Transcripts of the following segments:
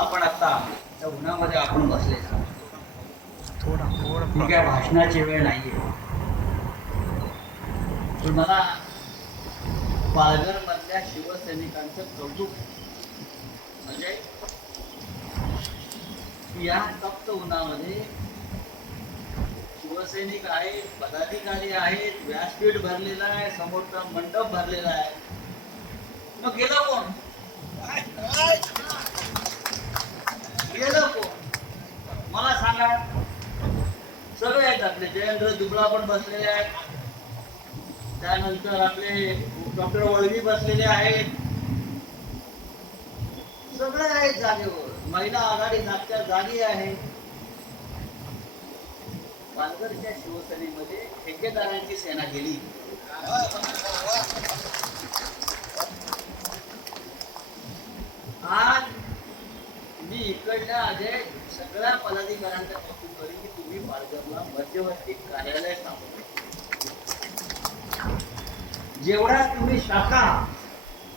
आपण आता त्या उन्हामध्ये आपण बसले थोडा काय भाषणाची वेळ नाहीये, पण मला पालघर मधल्या शिवसैनिकांचं कौतुक म्हणजे या तप्त उन्हामध्ये शिवसैनिक आहेत, पदाधिकारी आहेत, व्यासपीठ भरलेला आहे, समोरचा मंडप भरलेला आहे, मग गेला कोण? गेलं कोण मला सांगा. सगळे आहेत, आपले जयेंद्र दुबळा पण बसलेले आहेत, त्यानंतर आपले डॉक्टर वळवी बसलेले आहेत, सगळे आहेत जागेवर. महिला आघाडी जागच्या जागी आहे. पालघरच्या शिवसेनेमध्ये ठेकेदारांची सेना गेली. आज मी इकडल्या आधी सगळ्या पदाधिकाऱ्यांचा कौतुक करेन की तुम्ही पालघरला मध्यवर्ती कार्यालय स्थापन, जेवढा तुम्ही शाखा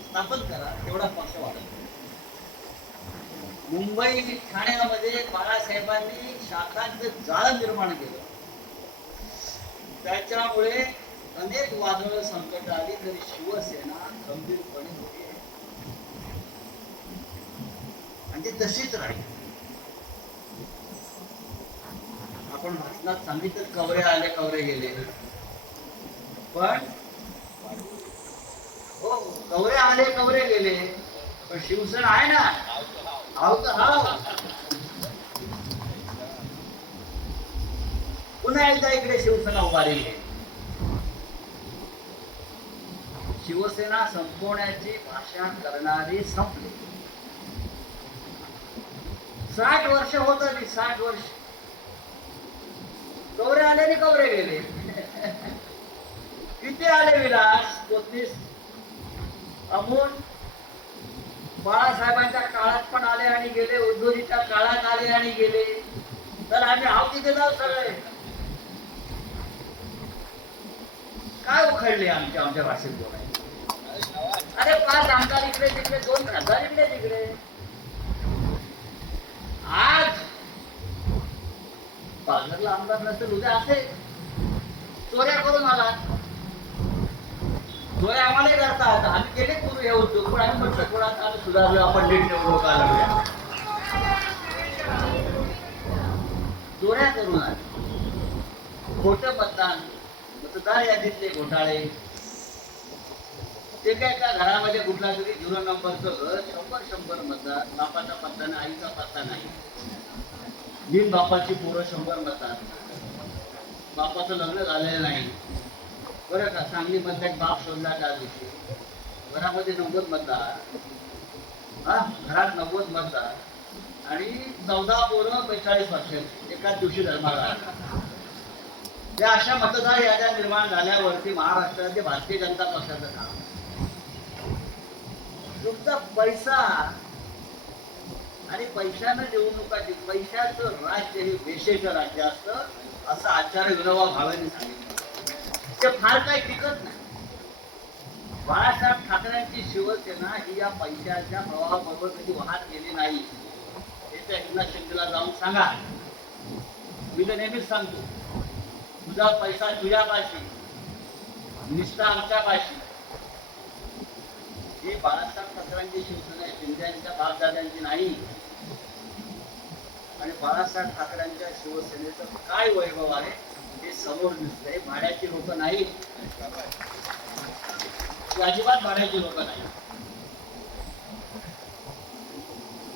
स्थापन करा तेवढा पक्ष वाढत. मुंबई ठाण्यामध्ये बाळासाहेबांनी शाखांचं जाळं निर्माण केलं, त्याच्यामुळे अनेक वादळ संकट आली तरी शिवसेना गंभीरपणे होती आणि ती तशीच राहील. आपण भाषणात सांगितलं कवरे आले कवरे गेले, पण हो कवरे आले कवरे गेले पण शिवसेना आहे ना. पुन्हा एकदा इकडे शिवसेना उभारली आहे. शिवसेना संपवण्याची भाषा करणारी संपली. 60 वर्ष होत आली, 60 वर्ष कवरे आले आणि कवरे गेले. किती आले विलास कोथनीस अमोल, बाळासाहेबांच्या काळात पण आले आणि गेले, उद्धवजीच्या काळात आले आणि गेले, तर आम्ही आहोत तिथे जाऊ सगळे. काय उखडले आमच्या भाषेत बोलायचे? अरे 5 आमदार इकडे तिकडे, 2 खासदार इकडे तिकडे. आज पालघरला आमदार नसेल, उद्या असेल. चोऱ्या करून आला, चोऱ्या आम्हाला करतात. आम्ही केले पूर्वी हे उद्योग, पण आम्ही म्हटलं कोणात आम्ही सुधारलो, आपण नीट ठेवलो का लागल्या. चोऱ्या करून आले, खोटं मतदान, मतदार यादीतले घोटाळे. ते काय का घरामध्ये कुठला तरी 0 नंबरचं घर, 100 मतदार, बापाचा पत्ता नाही, आईचा पत्ता नाही, बिन बापाची पोरं 100 मतदार, बापाचं लग्न झालेलं नाही. बरं का, सांगलीमध्ये एक बाप शोधला त्या दिवशी, घरामध्ये 90 मतदार, हा घरात 90 मतदार आणि 14 पोरं 45 वर्षाची, एकाच दिवशी धर्माला. या अशा मतदार याद्या निर्माण झाल्यावरती महाराष्ट्राचे भारतीय जनता पक्षाचं काम, तुमचा पैसा आणि पैशानं निवडणुकाची, पैशाचं राज्य हे वेशेचं राज्य असतं, असं आचार्य विनोबा भावेंनी सांगितलं. ते फार काही टिकत नाही. बाळासाहेब ठाकरेंची शिवसेना ही या पैशाच्या प्रवाहाबरोबर कधी वाहत गेली नाही. हे त्या एकनाथ शिंदेला जाऊन सांगा. मी तर नेहमीच सांगतो, तुझा पैसा तुझ्यापाशी, निष्ठा आमच्यापाशी. ही बाळासाहेब ठाकरेंची शिवसेना शिंदेच्या बापदाद्यांची नाही. आणि बाळासाहेब ठाकरेंच्या शिवसेनेचं काय वैभव आहे हे समोर दिसतंय. भाड्याची लोक नाही, अजिबात भाड्याची लोक नाही.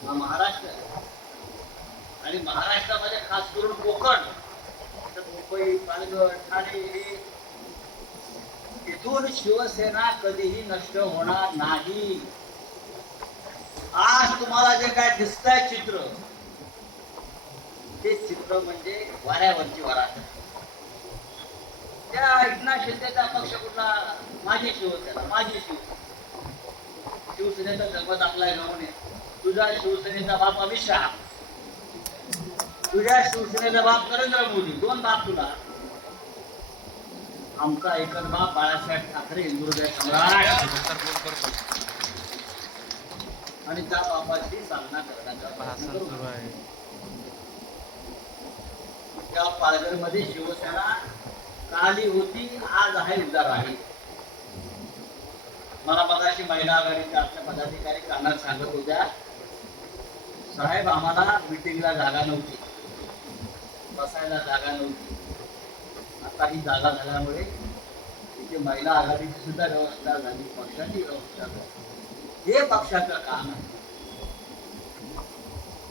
हा महाराष्ट्र आणि महाराष्ट्रामध्ये खास करून कोकण, मुंबई, पालघर, ठाणे, इथून शिवसेना कधीही नष्ट होणार नाही. आज तुम्हाला जे काय दिसतंय चित्र, ते चित्र म्हणजे वाऱ्यावरची वरात. त्या एकनाथ शिंदेचा पक्ष कुठला? माझी शिवसेना, माझी शिवसेना. शिवसेनेचा जन्म दाखलाय नव्हते. तुझ्या शिवसेनेचा बाप अमित शहा, तुझ्या शिवसेनेचा बाप नरेंद्र मोदी, 2 बाप तुला. आमचा एकच बाप बाळासाहेब ठाकरे, हिंदुहृदय सम्राट. आणि त्या बापाची सामना करण्याचा प्रयत्न करू. त्या पालघरमध्ये शिवसेना काली होती, आज आहे, उद्या राहील. मला मगाशी महिला आघाडीच्या आमच्या पदाधिकारी कानात सांगत होत्या, साहेब आम्हाला मिटिंगला जागा नव्हती, बसायला जागा नव्हती, आता ही जागा झाल्यामुळे इथे महिला आघाडीची सुद्धा व्यवस्था झाली, पक्षाची व्यवस्था झाली. हे पक्षाचं काम आहे.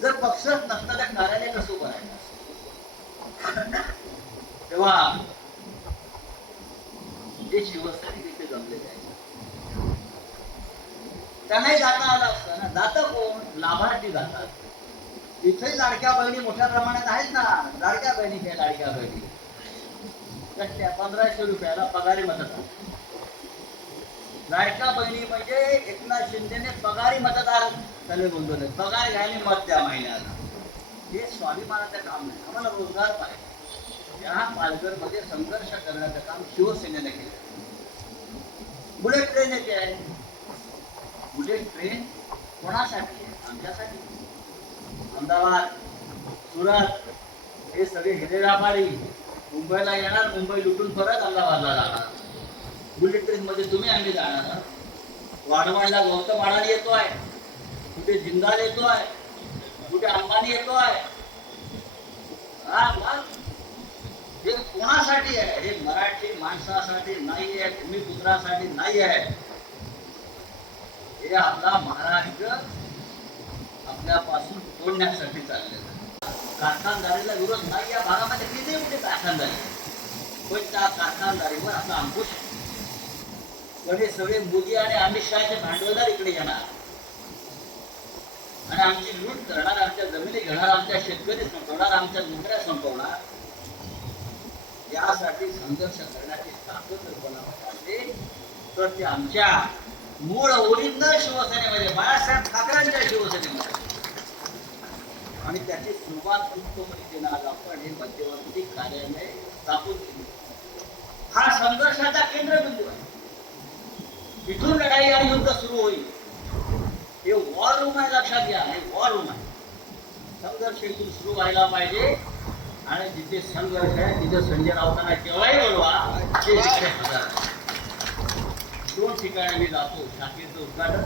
जर पक्षच नसता तर कार्यालय कसं उभं राहिलं तेव्हा जे शिवसैनिक इथे जमलेले आहेत त्यांनाही जाता आलं असतं ना. जातं कोण? लाभार्थी जातात. इथे लाडक्या बहिणी मोठ्या प्रमाणात आहेत ना. लाडक्या बहिणी काय लाडक्या बहिणी त्या 1500 रुपयाला पगारी मतदार. लाडक्या बहिणी म्हणजे एकनाथ शिंदेने पगारी मतदार त्याने बोलवले, पगार घ्यायला मत द्या महिन्याला. हे स्वाभिमानाचं काम नाही, आम्हाला रोजगार पाहिजे. या पालघरमध्ये संघर्ष करण्याचं काम शिवसेनेने केलं. बुलेट ट्रेन येते आहे. बुलेट ट्रेन कोणासाठी आहे? आमच्यासाठी. अहमदाबाद, सुरत हे सगळे हिरे व्यापारी मुंबईला येणार, मुंबई लुटून परत अहमदाबादला जाणार. बुलेट ट्रेन मध्ये तुम्ही आम्ही जाणार. वाढवायला गौतम अडाणी येतोय, कुठे जिंदाल येतोय, कुठे अंबानी येतोय. हे कोणासाठी आहे? हे मराठी माणसासाठी नाही आहे, भूमिपुत्रासाठी नाही आहे. हे आपला महाराष्ट्र आपल्यापासून तोडण्यासाठी चाललेलं आहे. कारखानदारीला विरोध नाही या भागामध्ये, किती कुठे कारखानदारी, पण त्या कारखानदारीवर आपला अंकुश आहे. पण हे सगळे मोदी आणि अमित शहाचे भांडवलदार इकडे येणार आणि आमची लूट करणार, आमच्या जमिनी घेणार, आमच्या शेतकरी संपवणार, आमच्या नोकऱ्या संपवणार. यासाठी संघर्ष करण्याची ताकद जर कोणामध्ये असेल तर ते आमच्या मूळ ओरिजिनल शिवसेनेमध्ये, बाळासाहेब ठाकरेंच्या शिवसेनेमध्ये. आणि त्याची सुरुवात उत्तमरीतीने आज आपण हे मध्यवर्ती कार्यालय स्थापन केले. हा संघर्षाचा केंद्रबिंदू आहे. इथून लढाई आणि युद्ध सुरू होईल. हे वॉर रूम आहे, लक्षात घ्या. हे वॉर रूम आहे. संघर्ष इथून सुरू व्हायला पाहिजे. आणि जिथे संघर्ष आहे तिथे संजय राऊतांना केव्हाही बोलवा, ते तिथे हजर. 2 ठिकाणी मी जातो. शाखेचं उद्घाटन,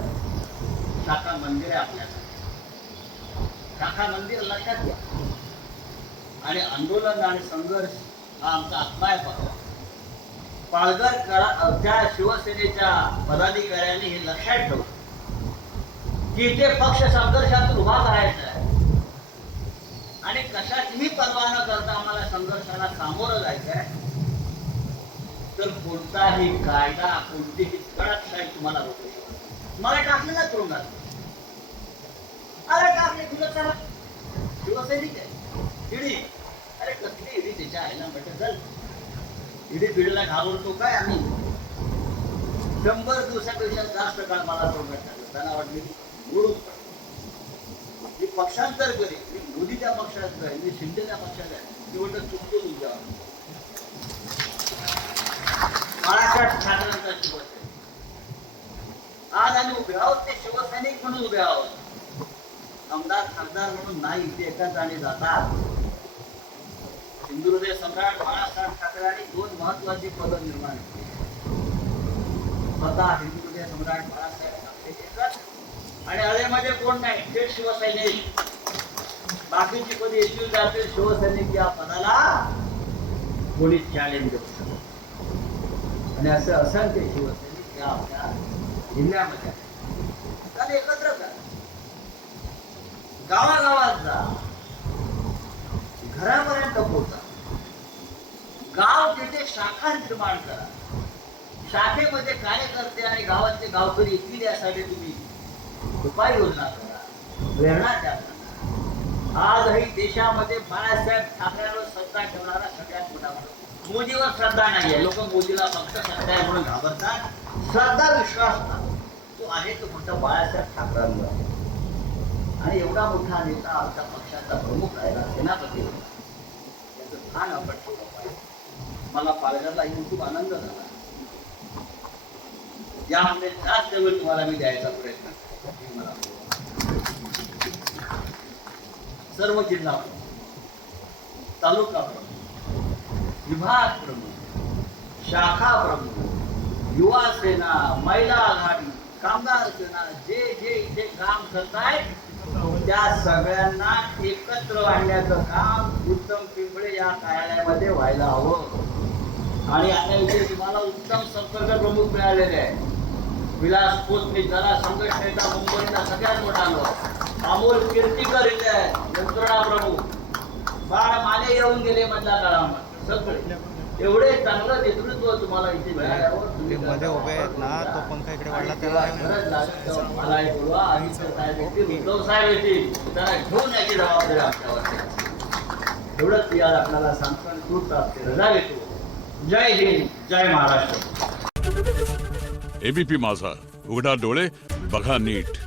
शाखा मंदिर आहे आपल्यासाठी. शाखा मंदिर लक्षात घ्या. आणि आंदोलन आणि संघर्ष हा आमचा आत्मा आहे. पक्ष पालघर त्या शिवसेनेच्या पदाधिकाऱ्यांनी हे लक्षात ठेवलं की इथे पक्ष संघर्षातून उभा करायचा आहे आणि कशाचीही पर्वा न करता आम्हाला संघर्षाला सामोरं जायचं आहे. तर कोणताही कायदा, कोणतीही कडकशाही तुम्हाला रोखू शकत. मला टाकलं ना तुरुंगात, अरे टाकले तुला चला शिवसैनिक आहे. ईडी, अरे कसली ईडी? त्याच्या आईला म्हटलं चल ईडी पिढीला घाबरतो काय आम्ही? 100 दिवसापेक्षा जास्त काळ मला तुरुंगात टाकलं. त्यांना वाटले उडून मी पक्षांतर करेन, मी मोदीच्या पक्षात जाईल, मी शिंदेच्या पक्षात आहे. मी म्हटलं चुकतो तुमच्या बाळासाहेब ठाकरेंचा शिवसेना. आज आम्ही उभे आहोत, ते शिवसैनिक म्हणून उभे आहोत. आमदार खासदार म्हणून नाही. ते एकाच आणि जातात. हिंदुहृदय सम्राट बाळासाहेब ठाकरेंनी 2 महत्वाची पदं निर्माण केली. स्वतः हिंदुहृदय सम्राट बाळासाहेब ठाकरे एकच, आणि अळेमध्ये कोण नाही, थेट शिवसैनिक. बाकीची पदे येथील जातील. शिवसैनिक या पदाला कोणी चॅलेंज देऊ शकत. आणि असं असंख्य शिवसैनिक या आपल्या जिल्ह्यामध्ये त्याला एकत्र करा. गावागावात जा, घरापर्यंत पोहोचा. गाव तिथे शाखा निर्माण करा. शाखेमध्ये कार्यकर्ते आणि गावातले गावकरी येतील यासाठी तुम्ही उपाययोजना करा, प्रेरणा द्या. आजही देशामध्ये बाळासाहेब ठाकरेंवर श्रद्धा ठेवणारा सगळ्यात मोठा माणूस. मोदीवर श्रद्धा नाहीये. लोक मोदीला फक्त श्रद्धा आहे म्हणून घाबरतात. श्रद्धा, विश्वास तो आहे तो फक्त बाळासाहेब ठाकरेंवर. आणि एवढा मोठा नेता आमच्या पक्षाचा प्रमुख राहिला, सेनापती होता. याचं भान आपण ठेवलं पाहिजे. मला पालघरला येऊन खूप आनंद झाला. यामध्ये जास्त वेळ तुम्हाला मी द्यायचा प्रयत्न करतो. सर्व जिल्हा प्रमुख, तालुका प्रमुख, विभाग प्रमुख, शाखा प्रमुख, युवा सेना, महिला आघाडी, कामगार सेना, जे जे इथे काम करतायत त्या सगळ्यांना एकत्र आणण्याचं काम उत्तम पिंपळे या कार्यालयामध्ये व्हायला हवं. आणि आता इथे तुम्हाला उत्तम संपर्क प्रमुख मिळालेले आहे. विलास पोतनी जरा संघटनेचा मुंबईचा सगळ्यात मोठा अनुभव. अमोल कीर्तीकर इथे आहे, यंत्रणा प्रमुख. बाळ माने येऊन गेले मधल्या काळामध्ये सगळे. एवढे चांगलं नेतृत्व तुम्हाला इथे मिळाल्यावर मध्ये उभे आहेत ना, तो पंखा इकडे वाढला त्याला मला एक बोलवा, आदित्य साहेब येतील, उद्धव साहेब येतील, त्याला घेऊन याची जबाबदारी आमच्यावर. एवढंच यार आपल्याला सांगतो आणि तू प्राप्त रजा घेतो. जय हिंद, जय महाराष्ट्र. एबीपी माझा, उघडा डोळे बघा नीट.